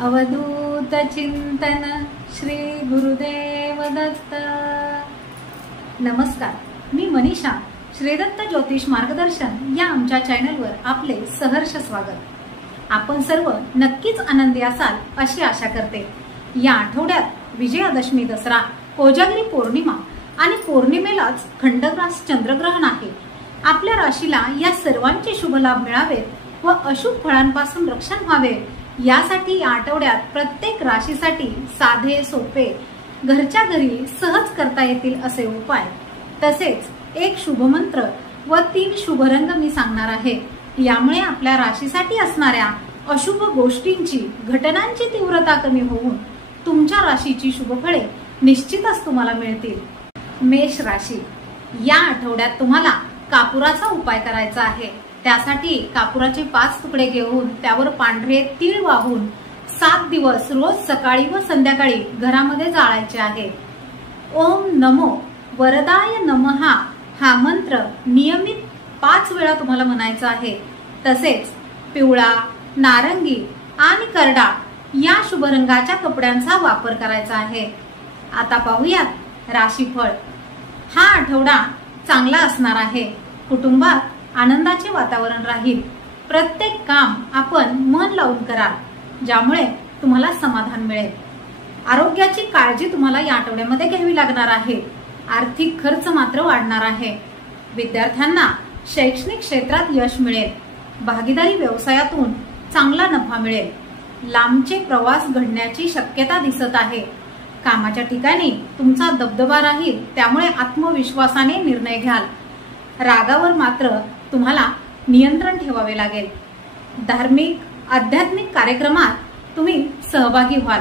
अवधूत चिंतन श्री गुरुदेव दत्त। नमस्कार, मी मनीषा। श्रीदत्त ज्योतिष मार्गदर्शन या आमच्या चॅनलवर आपले सहर्ष स्वागत। आपण सर्व नक्कीच आनंदी असाल अशी आशा करते। या आठवड्यात विजयादशमी, दसरा, कोजागिरी पौर्णिमा आणि पौर्णिमेलाच खंडग्रास चंद्रग्रहण आहे। आपल्या राशीला या सर्वांचे शुभ लाभ मिळावेत व अशुभ फळांपासून रक्षण व्हावे यासाठी या आठवड्यात प्रत्येक राशीसाठी साधे सोपे घरच्या घरी सहज करता येतील असे उपाय, तसेच एक शुभ मंत्र व 3 शुभ रंग मी सांगणार आहे। यामुळे आपल्या राशीसाठी असणाऱ्या अशुभ गोष्टींची, घटनांची तीव्रता कमी होऊन तुमच्या राशीची शुभ फळे निश्चितच तुम्हाला मिळतील। मेष राशी, या आठवड्यात तुम्हाला कापुराचा उपाय करायचा आहे। त्यासाठी कापुराचे 5 तुकडे घेऊन त्यावर पांढरे तीळ वाहून 7 दिवस रोज सकाळी व संध्याकाळी घरामध्ये जाळायचे आहे। ओम नमो वरदाय नमः हा मंत्र नियमित 5 वेळा तुम्हाला म्हणायचा आहे। तसेच पिवळा, नारंगी आणि करडा या शुभ रंगाच्या कपड्यांचा वापर करायचा आहे। आता पाहूयात राशीफळ। हा आठवडा चांगला असणार आहे। कुटुंबात आनंदाचे वातावरण राहील। प्रत्येक काम आपण मन लावून कराल, ज्यामुळे तुम्हाला समाधान मिळेल। आरोग्याची काळजी तुम्हाला या आठवड्यामध्ये घ्यावी लागणार आहे। आर्थिक खर्च मात्र वाढणार आहे। विद्यार्थ्यांना शैक्षणिक क्षेत्रात यश मिळेल। भागीदारी व्यवसायातून चांगला नफा मिळेल। लांबचे प्रवास घडण्याची शक्यता दिसत आहे। कामाच्या ठिकाणी तुमचा दबदबा राहील, त्यामुळे आत्मविश्वासाने निर्णय घ्याल। रागावर मात्र तुम्हाला नियंत्रण ठेवावे लागेल। धार्मिक, आध्यात्मिक कार्यक्रमात तुम्ही सहभागी व्हाल।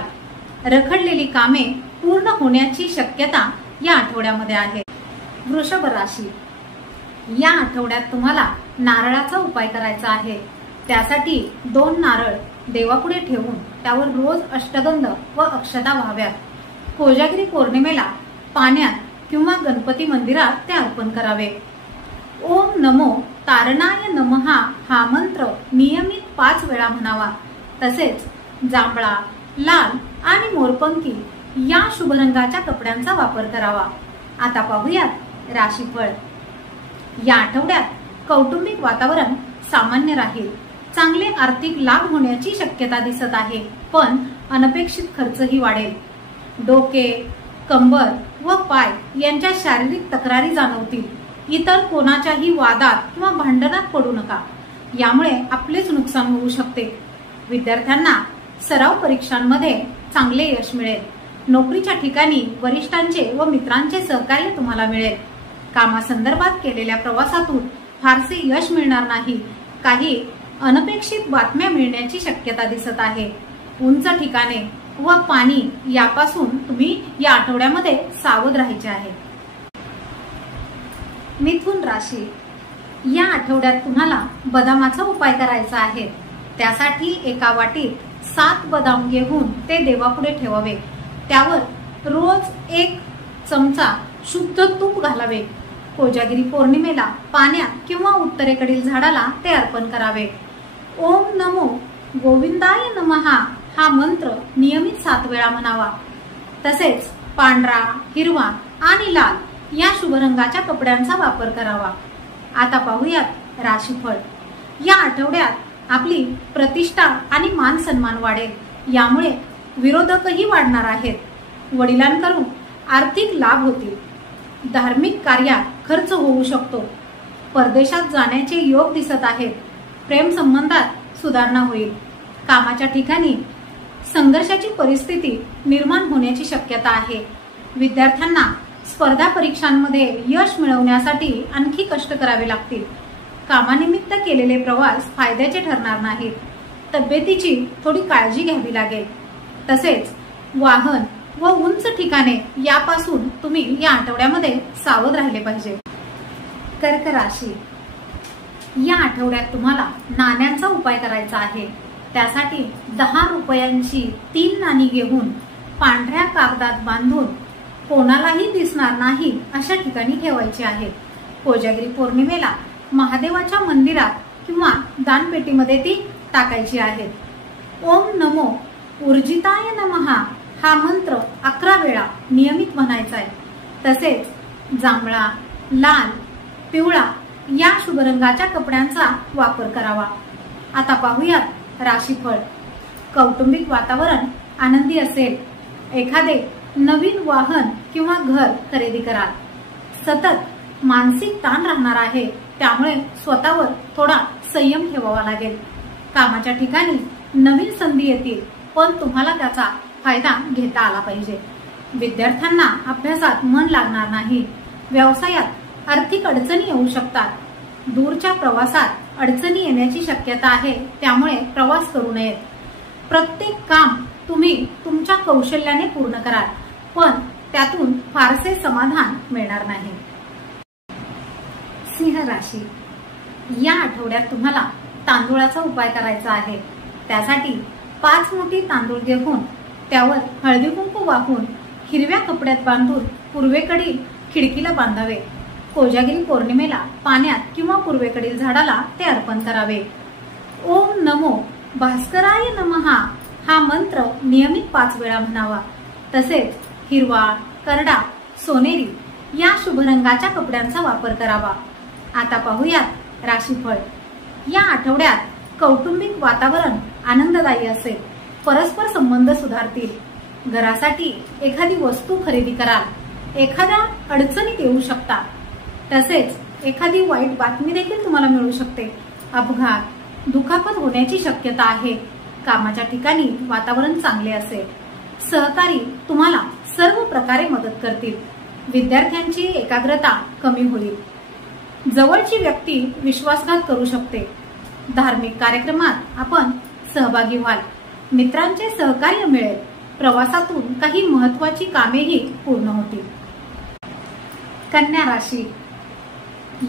रखडलेली कामे पूर्ण होण्याची शक्यता या आठवड्यामध्ये आहे। वृषभ राशी, या आठवड्यात तुम्हाला नारळाचा उपाय करायचा आहे। त्यासाठी 2 नारळ देवापुढे ठेवून त्यावर रोज अष्टगंध व अक्षता व्हाव्यात। कोजागिरी पौर्णिमेला पाण्यात किंवा गणपती मंदिरात ते अर्पण करावे। ओम नमो तारणाय नमः हा मंत्र नियमित 5 वेळा म्हणावा। तसेच जांभळा, लाल आणि मोरपंखी या शुभ रंगाच्या कपड्यांचा वापर करावा। आता पाहूयात राशीफळ। या आठवड्यात कौटुंबिक वातावरण सामान्य राहील। चांगले आर्थिक लाभ होण्याची शक्यता दिसत आहे, पण अनपेक्षित खर्चही वाढेल। डोके, कंबर व पाय यांच्या शारीरिक तक्रारी जाणवतील। इतर कोणाच्याही वादात किंवा भांडणात पडू नका, यामुळे आपलेच नुकसान होऊ शकते। विद्यार्थ्यांना सराव परीक्षांमध्ये चांगले यश मिळेल। नोकरीच्या ठिकाणी वरिष्ठांचे व मित्रांचे सहकार्य तुम्हाला मिळेल। कामासंदर्भात केलेल्या प्रवासातून फारसे यश मिळणार नाही। काही अनपेक्षित बातम्या मिळण्याची शक्यता दिसत आहे। उंच ठिकाणे व पाणी यापासून तुम्ही या आठवड्यामध्ये सावध राहायचे आहे। मिथुन राशी, या आठवड्यात तुम्हाला बदामाचा उपाय करायचा आहे। त्यासाठी एका वाटीत 7 बदाम घेऊन ते देवापुढे ठेवावे। त्यावर रोज 1 चमचा शुद्ध तूप घालावे। कोजागिरी पौर्णिमेला पाण्यात किंवा उत्तरेकडील झाडाला ते अर्पण करावे। ओम नमो गोविंदाय नमः हा मंत्र नियमित 7 वेळा म्हणावा। तसेच पांढरा, हिरवा आणि लाल या शुभ रंगाच्या कपड्यांचा वापर करावा। आता पाहूयात राशीफळ। या आठवड्यात आपली प्रतिष्ठा आणि मान सन्मान वाढेल। यामुळे विरोधकही वाढणार आहेत। वडिलांकडून आर्थिक लाभ होतील। धार्मिक कार्यात खर्च होऊ शकतो। परदेशात जाण्याचे योग दिसत आहेत। प्रेम संबंधात सुधारणा होईल। कामाच्या ठिकाणी संघर्षाची परिस्थिती निर्माण होण्याची शक्यता आहे। विद्यार्थ्यांना स्पर्धा परीक्षांमध्ये यश मिळवण्यासाठी आणखी कष्ट करावे लागतील। कामानिमित्त केलेले प्रवास फायद्याचे ठरणार नाहीत। तब्येतीची थोडी काळजी घ्यावी लागेल। तसेच वाहन व उंच ठिकाणे यापासून तुम्ही या आठवड्यामध्ये सावध राहिले पाहिजे। कर्क राशी, या आठवड्यात तुम्हाला नाण्यांचा उपाय करायचा आहे। त्यासाठी 10 रुपयांची 3 नाणी घेऊन पांढऱ्या कागदात बांधून कोणालाही दिसणार नाही अशा ठिकाणी ठेवायची आहे। कोजागिरी पौर्णिमेला महादेवाच्या मंदिरात किंवा दानपेटीमध्ये ती टाकायची आहेत। ओम नमो ऊर्जिताय नमः हा मंत्र 11 वेळा नियमित म्हणायचा आहे. तसेच जांभळा, लाल, पिवळा या शुभ रंगाच्या कपड्यांचा वापर करावा. आता पाहूयात राशीफळ. कौटुंबिक वातावरण आनंदी असेल. एखादे नवीन वाहन किंवा घर खरेदी कराल. सतत मानसिक ताण राहणार आहे, त्यामुळे स्वतःवर थोडा संयम ठेवावा लागेल. कामाच्या ठिकाणी नवीन संधी येतील, पण तुम्हाला त्याचा फायदा घेता आला पाहिजे. विद्यार्थ्यांना अभ्यासात मन लागणार नाही. व्यवसायात आर्थिक अडचणी येऊ शकतात. दूरच्या प्रवासात अडचणी येण्याची शक्यता आहे, त्यामुळे प्रवास करू नये. प्रत्येक काम तुम्ही तुमच्या कौशल्याने पूर्ण कराल, पण त्यातून फारसे समाधान मिळणार नाही. सिंह राशी. या आठवड्यात तुम्हाला तांदूळाचा उपाय करायचा आहे. त्यासाठी 5 मोठी तांदूळ घेऊन त्यावर हळदी कुंकू वाहून हिरव्या कपड्यात बांधून पूर्वेकडील खिडकीला बांधावे. कोजागिरी पौर्णिमेला पाण्यात किंवा पूर्वेकडील झाडाला ते अर्पण करावे. ओम नमो भास्कराय नमः हा मंत्र नियमित 5 वेळा म्हणावा. तसेच हिरवा, करडा, सोनेरी या शुभ रंगाच्या कपड्यांचा वापर करावा. आता पाहूयात राशीफळ. या आठवड्यात कौटुंबिक वातावरण आनंददायी असेल. परस्पर संबंध सुधारतील. घरासाठी एखादी वस्तू खरेदी कराल. एखाद्या अडचणीत येऊ शकता. तसेच एखादी वाईट बातमी देखील तुम्हाला मिळू शकते. अपघात, दुखापत होण्याची शक्यता आहे. कामाच्या ठिकाणी वातावरण चांगले असेल. सहकारी तुम्हाला सर्व प्रकारे मदत करतील. विद्यार्थ्यांची एकाग्रता कमी होईल. जवळची व्यक्ती विश्वासघात करू शकते. धार्मिक कार्यक्रमात आपण सहभागी व्हाल. मित्रांचे सहकार्य मिळेल. प्रवासातून काही महत्त्वाची कामेही पूर्ण होतील. कन्या राशी.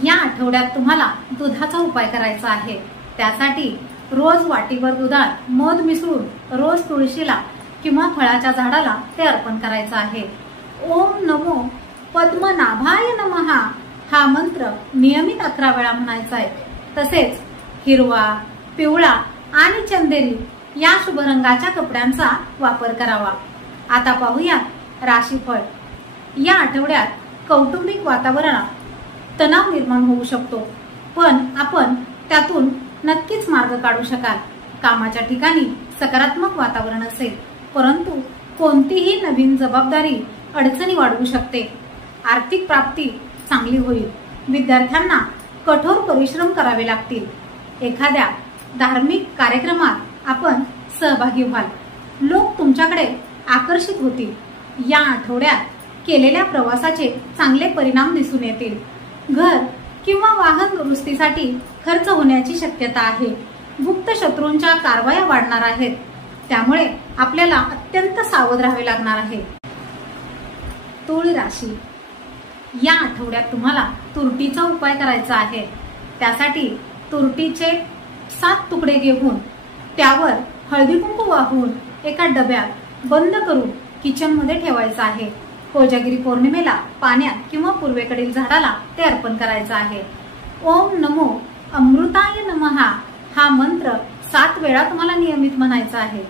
या आठवड्यात तुम्हाला दुधाचा उपाय करायचा आहे. त्यासाठी रोज वाटीभर दुधात मध मिसळून रोज तुळशीला किंवा फळाच्या झाडाला ते अर्पण करायचं आहे. ओम नमो पद्मनाभाय नमः हा मंत्र नियमित 11 वेळा म्हणायचा आहे. तसेच हिरवा, पिवळा आणि चंदेरी या शुभ रंगाच्या कपड्यांचा वापर करावा. आता पाहूयात राशीफळ. या आठवड्यात कौटुंबिक वातावरणात तणाव निर्माण होऊ शकतो, पण आपण त्यातून नक्कीच मार्ग काढू शकाल. कामाच्या ठिकाणी सकारात्मक वातावरण असेल, परंतु कोणतीही नवीन जबाबदारी अडचणी वाढवू शकते. आर्थिक प्राप्ती चांगली होईल. विद्यार्थ्यांना कठोर परिश्रम करावे लागतील. एखाद्या धार्मिक कार्यक्रमात आपण सहभागी व्हाल. लोक तुमच्याकडे आकर्षित होतील. या आठवड्यात केलेल्या प्रवासाचे चांगले परिणाम दिसून येतील. घर किंवा वाहन दुरुस्तीसाठी खर्च होण्याची शक्यता आहे. गुप्त शत्रूंच्या कारवाया वाढणार आहेत, त्यामुळे आपल्याला अत्यंत सावध राहावे लागणार आहे. तुळ राशी. या आठवड्यात तुम्हाला तुरटीचा उपाय करायचा आहे. त्यासाठी तुरटीचे 7 तुकडे घेऊन त्यावर हळदी कुंकू वाहून एका डब्यात बंद करून किचनमध्ये ठेवायचं आहे. कोजागिरी पौर्णिमेला पाण्यात किंवा पूर्वेकडील झाडाला ते अर्पण करायचं आहे. ओम नमो अमृताय नमः हा मंत्र 7 वेळा तुम्हाला नियमित म्हणायचा आहे.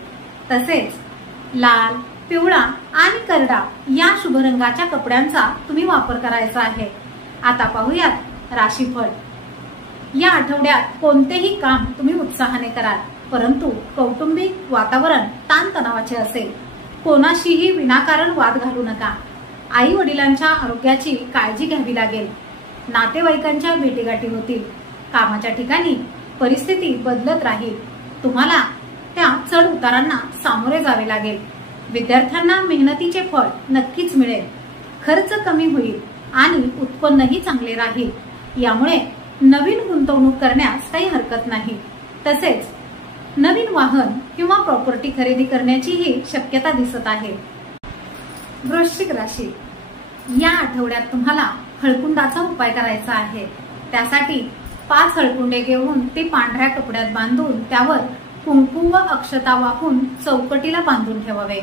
तसेच लाल, पिवळा आणि करडा या शुभ रंगाच्या कपड्यांचा तुम्ही वापर करायचा आहे. आता पाहूयात राशीफळ. या आठवड्यात कोणतेही काम तुम्ही उत्साहाने कराल, परंतु कौटुंबिक वातावरण ताणतणावाचे असेल. कोणाशीही विनाकारण वाद घालू नका. आई वडिलांच्या आरोग्याची काळजी घ्यावी लागेल. नातेवाईकांच्या भेटीगाठी होतील. कामाच्या ठिकाणी परिस्थिती बदलत राहील. तुम्हाला त्या चढ उतारांना सामोरे जावे लागेल. विद्यार्थ्यांना मेहनतीचे फळ नक्कीच मिळेल. खर्च कमी होईल आणि उत्पन्नही चांगले राहील. यामुळे नवीन गुंतवणूक करण्यास काही हरकत नाही. तसेच नवीन वाहन किंवा प्रॉपर्टी खरेदी करण्याचीही शक्यता दिसत आहे. वृश्चिक राशी. या आठवड्यात तुम्हाला हळकुंडाचा उपाय करायचा आहे. त्यासाठी 5 हळकुंडे घेऊन ते पांढऱ्या कपड्यात बांधून त्यावर कुंकू व अक्षता वाहून चौकटीला बांधून ठेवावे.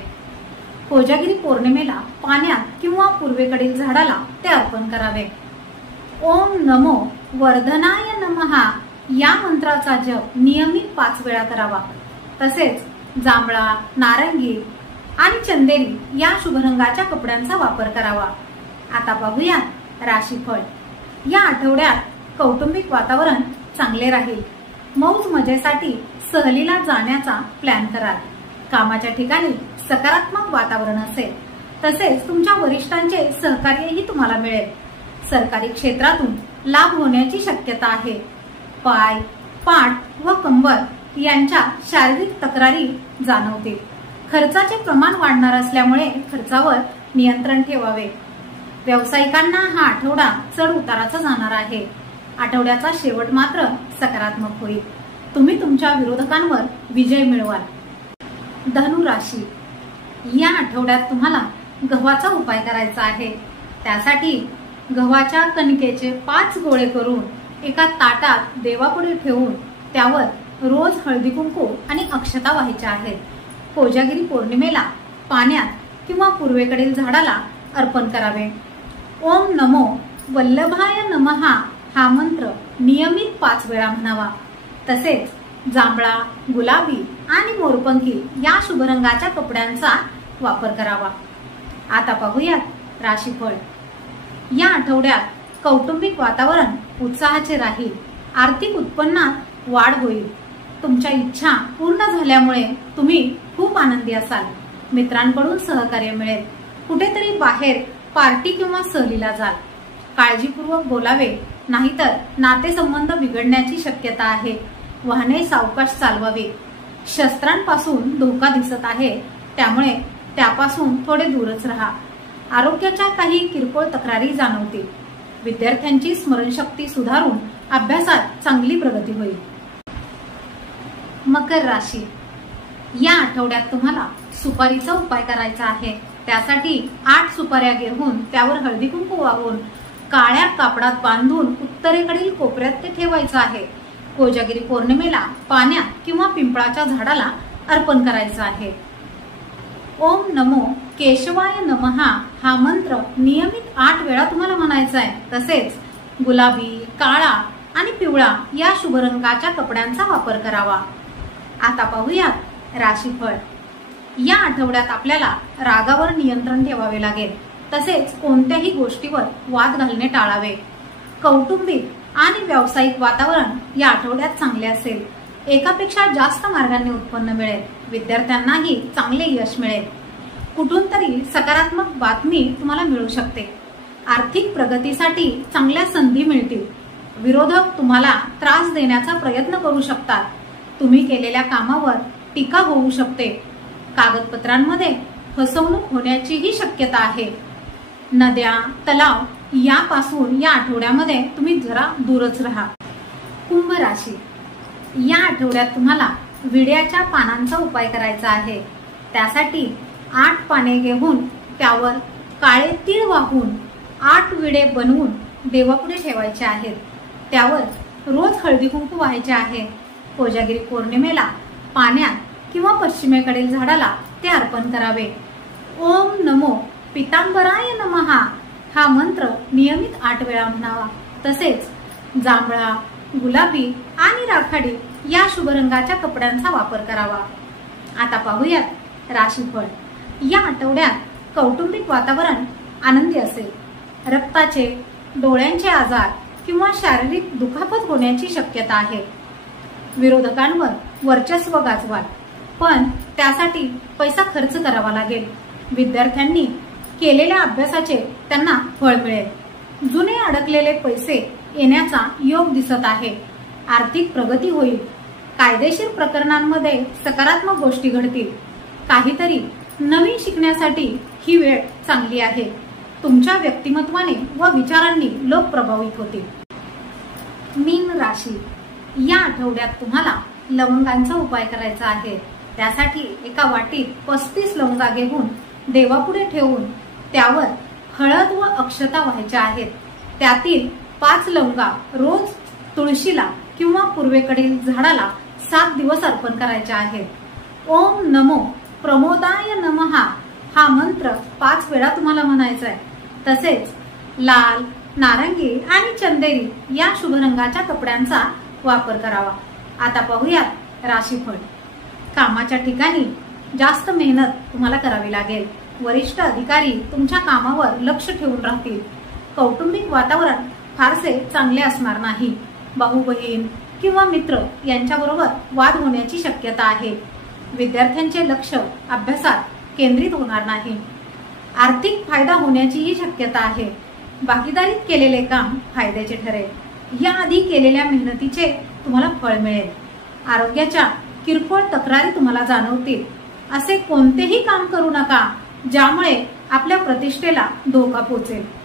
कोजागिरी पौर्णिमेला पाण्यात किंवा पूर्वेकडील झाडाला ते अर्पण करावे. ओम नमो वर्धनाय नमः या मंत्राचा जप नियमित 5 वेळा करावा. तसेच जांभळा, नारंगी आणि चंदेरी या शुभ रंगाच्या कपड्यांचा वापर करावा। आता पाहूया राशीफळ। या आठवड्यात कौटुंबिक वातावरण चांगले राहील। मौज मजेसाठी सहलीला जाण्याचा प्लॅन कराल। कामाच्या ठिकाणी सकारात्मक वातावरण असेल। तसेच तुमच्या वरिष्ठांचे सहकार्यही तुम्हाला मिळेल। सरकारी क्षेत्रातून लाभ होण्याची शक्यता आहे। पाय, पाठ व कंबर यांच्या शारीरिक तक्रारी जाणवतील। खर्चाचे प्रमाण वाढणार असल्यामुळे खर्चावर नियंत्रण ठेवावे। व्यावसायिकांना हा आठवडा चढ उताराचा जाणार आहे। आठवड्याचा शेवट मात्र सकारात्मक होईल। तुम्ही तुमच्या विरोधकांवर विजय मिळवाल। धनु राशी। या आठवड्यात तुम्हाला गव्हाचा उपाय करायचा आहे। त्यासाठी गव्हाच्या कणकेचे 5 गोळे करून एका ताटात देवापुढे ठेवून त्यावर रोज हळदी कुंकू आणि अक्षता व्हायच्या आहेत। कोजागिरी पौर्णिमेला पाण्यात किंवा पूर्वेकडील झाडाला अर्पण करावे। ओम नमो वल्लभाय नमः हा मंत्र नियमित 5 वेळा म्हणावा। तसेच जांभळा, गुलाबी आणि मोरपंखी या शुभ रंगाच्या कपड्यांचा वापर करावा। आता पाहूयात राशीफळ। या आठवड्यात कौटुंबिक वातावरण उत्साहाचे राहील। आर्थिक उत्पन्नात वाढ होईल। तुमच्या इच्छा पूर्ण झाल्यामुळे तुम्ही खूप आनंदी असाल। मित्रांकडून सहकार्य मिळेल। कुठेतरी बाहेर पार्टी किंवा सहलीला जाल। काळजीपूर्वक बोलावे, नाहीतर नातेसंबंध बिघडण्याची शक्यता आहे। वाहने सावकाश चालवावी। शस्त्रांपासून धोका दिसत आहे, त्यामुळे त्यापासून थोडे दूरच राहा। आरोग्याच्या काही किरकोळ तक्रारी जाणवतील। विद्यार्थ्यांची स्मरणशक्ती सुधारून अभ्यासात चांगली प्रगती होईल। मकर राशी। या आठवड्यात तुम्हाला सुपारीचा उपाय करायचा आहे। त्यासाठी 8 सुपाऱ्या घेऊन त्यावर हळदी कुंकू वाहून काळ्या कापडात बांधून उत्तरेकडील कोपऱ्यात ते ठेवायचं आहे। कोजागिरी पौर्णिमेला पाण्यात किंवा पिंपळाच्या झाडाला अर्पण करायचं आहे। ओम नमो केशवाय नमः हा मंत्र नियमित 8 वेळा तुम्हाला म्हणायचा आहे। तसेच गुलाबी, काळा आणि पिवळा या शुभ रंगाच्या कपड्यांचा वापर करावा। आता पाहूयात राशीफळ। या आठवड्यात आपल्याला रागावर नियंत्रण ठेवावे लागेल। तसेच कोणत्याही गोष्टीवर वाद घालणे टाळावे। कौटुंबिक आणि व्यावसायिक वातावरण या आठवड्यात चांगले असेल। एकापेक्षा जास्त मार्गांनी उत्पन्न मिळेल। विद्यार्थ्यांनाही चांगले यश मिळेल। कुठून तरी सकारात्मक बातमी तुम्हाला मिळू शकते। आर्थिक प्रगतीसाठी चांगल्या संधी मिळतील। विरोधक तुम्हाला त्रास देण्याचा प्रयत्न करू शकतात। तुम्ही केलेल्या कामावर टीका होऊ शकते। कागदपत्रांमध्ये फसवणूक होण्याचीही शक्यता आहे। नद्या, तलाव यापासून या आठवड्यामध्ये तुम्ही जरा दूरच राहा। कुंभ राशी। या आठवड्यात तुम्हाला विड्याच्या पानांचा उपाय करायचा आहे। त्यासाठी 8 पाने घेऊन त्यावर काळे तीळ वाहून 8 विडे बनवून देवापुढे ठेवायचे आहेत। त्यावर रोज हळदी कुंकू व्हायचे आहे। कोजागिरी पौर्णिमेला पाण्यात किंवा पश्चिमेकडील झाडाला ते अर्पण करावे। ओम नमो पितांबराय नमः हा मंत्र नियमित 8 वेळा म्हणावा। तसेच जांभळा, गुलाबी आणि राखाडी या शुभ रंगाच्या कपड्यांचा वापर करावा। आता पाहूयात राशीफळ। या आठवड्यात कौटुंबिक वातावरण आनंदी असेल। रक्ताचे, डोळ्यांचे आजार किंवा शारीरिक दुखापत होण्याची शक्यता आहे। विरोधकांवर वर्चस्व गाजवाल, पण त्यासाठी पैसा खर्च करावा लागेल। विद्यार्थ्यांनी केलेल्या अभ्यासाचे त्यांना फळ मिळेल। जुने अडकलेले पैसे येण्याचा योग दिसत आहे। आर्थिक प्रगती होईल। कायदेशीर प्रकरणांमध्ये सकारात्मक गोष्टी घडतील। काहीतरी नवीन शिकण्यासाठी ही वेळ चांगली आहे। तुमच्या व्यक्तिमत्वाने व विचारांनी लोक प्रभावित होतील। मीन राशी। या आठवड्यात तुम्हाला लवंगांचा उपाय करायचा आहे। त्यासाठी एका वाटीत 35 लवंगा घेऊन देवापुढे ठेवून त्यावर हळद व अक्षता व्हायच्या आहेत। त्यातील 5 लवंगा रोज तुळशीला किंवा पूर्वेकडील झाडाला 7 दिवस अर्पण करायचे आहेत। ओम नमो प्रमोदाय नमः हा मंत्र 5 वेळा तुम्हाला म्हणायचा आहे। तसेच लाल, नारंगी आणि चंदेरी या शुभ रंगाच्या कपड्यांचा वापर करावा। आता पाहूयात राशीफळ। कामाच्या ठिकाणी जास्त मेहनत तुम्हाला करावी लागेल. वरिष्ठ अधिकारी तुमच्या कामावर लक्ष ठेवून राहतील. कौटुंबिक वातावरण फारसे चांगले असणार नाही. भाऊ बहीण किंवा मित्र यांच्याबरोबर वाद होण्याची शक्यता आहे. विद्यार्थ्यांचे लक्ष अभ्यासात केंद्रित होणार नाही. आर्थिक फायदा होण्याचीही शक्यता आहे. भागीदारीत केलेले काम फायद्याचे ठरेल. याआधी केलेल्या मेहनतीचे तुम्हाला फळ मिळेल. आरोग्याच्या किरकोळ तक्रारी तुम्हाला जाणवतील. असे कोणतेही काम करू नका ज्यामुळे आपल्या प्रतिष्ठेला धोका पोहोचेल.